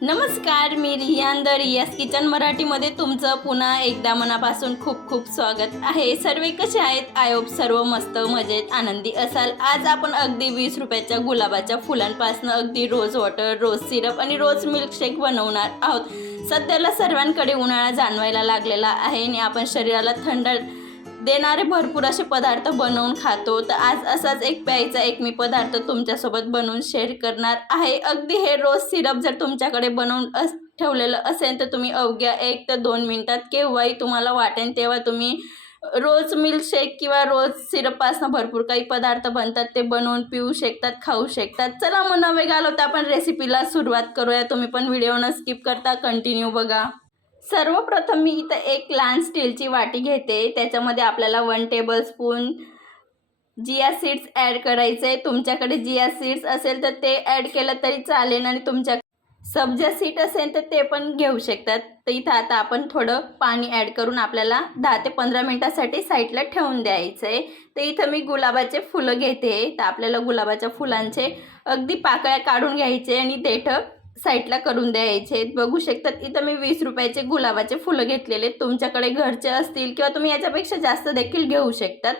नमस्कार, मी रियान द रियाज किचन मराठीमध्ये तुमचं पुन्हा एकदा मनापासून खूप खूप स्वागत आहे। सर्व कसे आहेत? आय होप सर्व मस्त मजेत आनंदी असाल। आज आपण अगदी 20 रुपयाच्या गुलाबाच्या फुलांपासून अगदी रोज वॉटर, रोज सिरप आणि रोज मिल्कशेक बनवणार आहोत। सध्याला सर्वांकडे उन्हाळा जाणवायला लागलेला आहे आणि आपण शरीराला थंड देणारे भरपूर असे पदार्थ बनवून खातो। तर आज असाच एक प्यायचा एक मी पदार्थ तुमच्यासोबत बनवून शेअर करणार आहे। अगदी हे रोज सिरप जर तुमच्याकडे बनवून ठेवलेलं असेल तर तुम्ही अवघ्या 1 ते 2 मिनिटात केव्हाही तुम्हाला वाटेल तेव्हा तुम्ही रोज मिल्कशेक किंवा रोज सिरपपासून भरपूर काही पदार्थ बनतात ते बनवून पिऊ शकतात, खाऊ शकतात। चला मग न वेळ घालवता आपण रेसिपीला सुरुवात करूया। तुम्ही पण व्हिडिओ न स्किप करता कंटिन्यू बघा। सर्वप्रथम मी इथं एक लहान स्टीलची वाटी घेते। त्याच्यामध्ये आपल्याला 1 टेबलस्पून जिया सीड्स ॲड करायचे। तुमच्याकडे जिया सीड्स असेल तर ते ॲड केलं तरी चालेल आणि तुमच्या सब्जा सीड असेल तर ते पण घेऊ शकतात। तर इथं आता आपण थोडं पाणी ॲड करून आपल्याला 10 ते 15 मिनिटासाठी साईडला ठेवून द्यायचं आहे। तर इथं मी गुलाबाचे फुलं घेते। तर आपल्याला गुलाबाच्या फुलांचे अगदी पाकळ्या काढून घ्यायचे आणि देठं साईडला करून द्यायचे। बघू शकतात इथं मी 20 रुपयाचे गुलाबाचे फुलं घेतलेले। तुमच्याकडे घरचे असतील किंवा तुम्ही याच्यापेक्षा जास्त देखील घेऊ शकतात।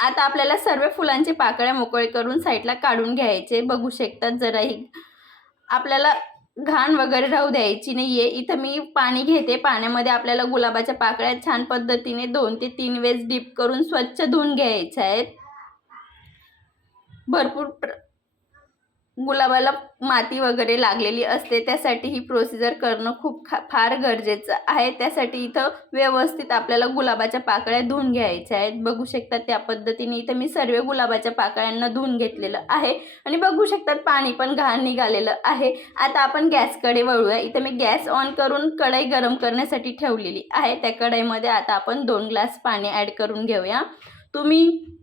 आता आपल्याला सर्व फुलांचे पाकळ्या मोकळे करून साईडला काढून घ्यायचे। बघू शकतात जराही आपल्याला घाण वगैरे राहू द्यायची नाहीये। इथं मी पाणी घेते। पाण्यामध्ये आपल्याला गुलाबाच्या पाकळ्या छान पद्धतीने 2 ते 3 वेळेस डीप करून स्वच्छ धुवून घ्यायच्या आहेत। भरपूर गुलाबाला माती वगैरे लागलेली असते, त्यासाठी ही प्रोसिजर करणं खूप फार गरजेचं आहे। त्यासाठी इथं व्यवस्थित आपल्याला गुलाबाच्या पाकळ्या धुवून घ्यायच्या आहेत। बघू शकतात त्या पद्धतीने इथं मी सर्व गुलाबाच्या पाकळ्यांना धुवून घेतलेलं आहे आणि बघू शकतात पाणी पण घाण निघालेलं आहे। आता आपण गॅसकडे वळूया। इथं मी गॅस ऑन करून कढई गरम करण्यासाठी ठेवलेली आहे। त्या कढईमध्ये आता आपण 2 ग्लास पाणी ॲड करून घेऊया। तुम्ही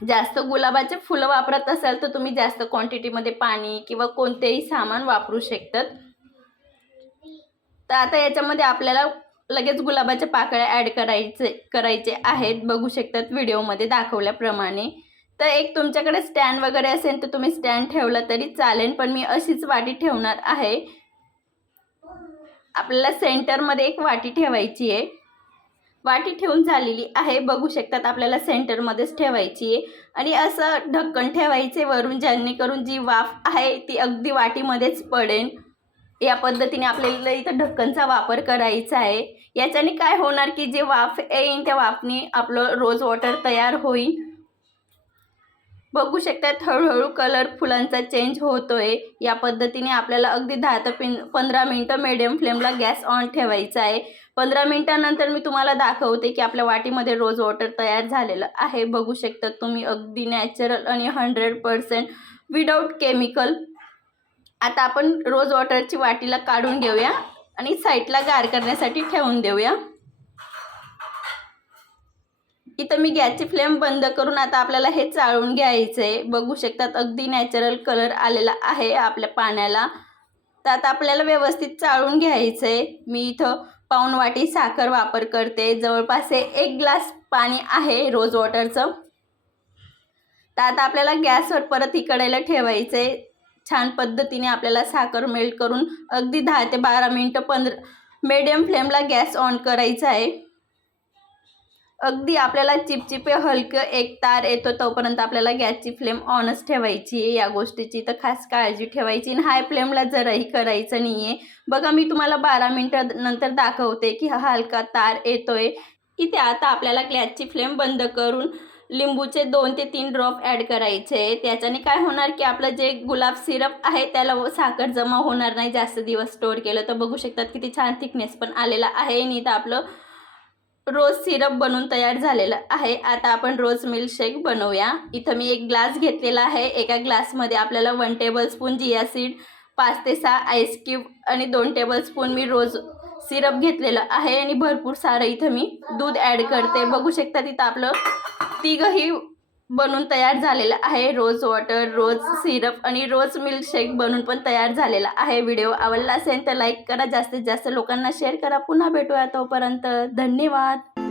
जास्त गुलाबाचे फुलं वापरत असाल तर तुम्ही जास्त क्वांटिटीमध्ये पाणी किंवा कोणतेही सामान वापरू शकतात। तर आता याच्यामध्ये आपल्याला लगेच गुलाबाच्या पाकळ्या ॲड करायचे आहेत। बघू शकतात व्हिडिओमध्ये दाखवल्याप्रमाणे। तर एक तुमच्याकडे स्टँड वगैरे असेल तर तुम्ही स्टँड ठेवला तरी चालेल, पण मी अशीच वाटी ठेवणार आहे। आपल्याला सेंटरमध्ये एक वाटी ठेवायची आहे। वाटी ठेवून झालेली आहे। बघू शकतात आपल्याला सेंटरमध्येच ठेवायची आहे आणि असं ढक्कन ठेवायचे वरून, जेणेकरून जी वाफ आहे ती अगदी वाटीमध्येच पडेल। या पद्धतीने आपल्याला इथं ढक्कनचा वापर करायचा आहे। याच्याने काय होणार की जे वाफ येईल त्या वाफने आपलं रोज वॉटर तयार होईल। बघू शकतात हळूहळू कलर फुलांचा चेंज होतोय। या पद्धतीने आपल्याला अगदी 10 ते 15 मिनिटं मीडियम फ्लेमला गॅस ऑन ठेवायचा आहे। 15 मिनिटांनंतर मी तुम्हाला दाखवते की आपल्या वाटीमध्ये रोज वॉटर तयार झालेलं आहे। बघू शकता तुम्ही अगदी नॅचरल आणि 100% विदाऊट केमिकल। आता आपण रोज वॉटरची वाटीला काढून घेऊया आणि साईडला गार करण्यासाठी ठेवून देऊया। इथं मी गॅसची फ्लेम बंद करून आता आपल्याला हे चाळून घ्यायचं आहे। बघू शकतात अगदी नॅचरल कलर आलेला आहे आपल्या पाण्याला। तर आता आपल्याला व्यवस्थित चाळून घ्यायचं आहे। मी इथं पाऊण वाटी साखर वापर करते। जवळपास 1 ग्लास पाणी आहे रोज वॉटरचं। तर आता आपल्याला गॅसवर परत ही कढईला ठेवायचं आहे। छान पद्धतीने आपल्याला साखर मेल्ट करून अगदी 10 ते 12 मिनिटं मीडियम फ्लेमला गॅस ऑन करायचा आहे। अगदी आपल्याला चिपचिपे हलकं एक तार येतो तोपर्यंत आपल्याला गॅसची फ्लेम ऑनच ठेवायची आहे। या गोष्टीची तर खास काळजी ठेवायची आणि हाय फ्लेमला जराही करायचं नाही आहे। बघा मी तुम्हाला 12 मिनिटानंतर दाखवते की हा हलका तार येतोय। इथे आता आपल्याला गॅसची फ्लेम बंद करून लिंबूचे 2 ते 3 ड्रॉप ॲड करायचे। त्याच्याने काय होणार की आपलं जे गुलाब सिरप आहे त्याला साखर जमा होणार नाही जास्त दिवस स्टोअर केलं तर। बघू शकतात किती छान थिकनेस पण आलेला आहे आणि इथं आपलं रोज सिरप बनवून तयार झालेलं आहे। आता आपण रोज मिल्कशेक बनवूया। इथं मी 1 ग्लास घेतलेला आहे। एका ग्लासमध्ये आपल्याला 1 टेबलस्पून जिया सीड, 5 ते 6 आईस क्यूब आणि 2 टेबलस्पून मी रोज सिरप घेतलेलं आहे आणि भरपूर सारं इथं मी दूध ॲड करते। बघू शकता तिथं आपलं तिघही बनून तयार झालेलं आहे। रोज वॉटर, रोज सिरप आणि रोज मिल्कशेक बनून पण तयार झालेला आहे। व्हिडिओ आवडला असेल तर लाईक करा, जास्तीत जास्त लोकांना शेअर करा। पुन्हा भेटूया, तोपर्यंत धन्यवाद।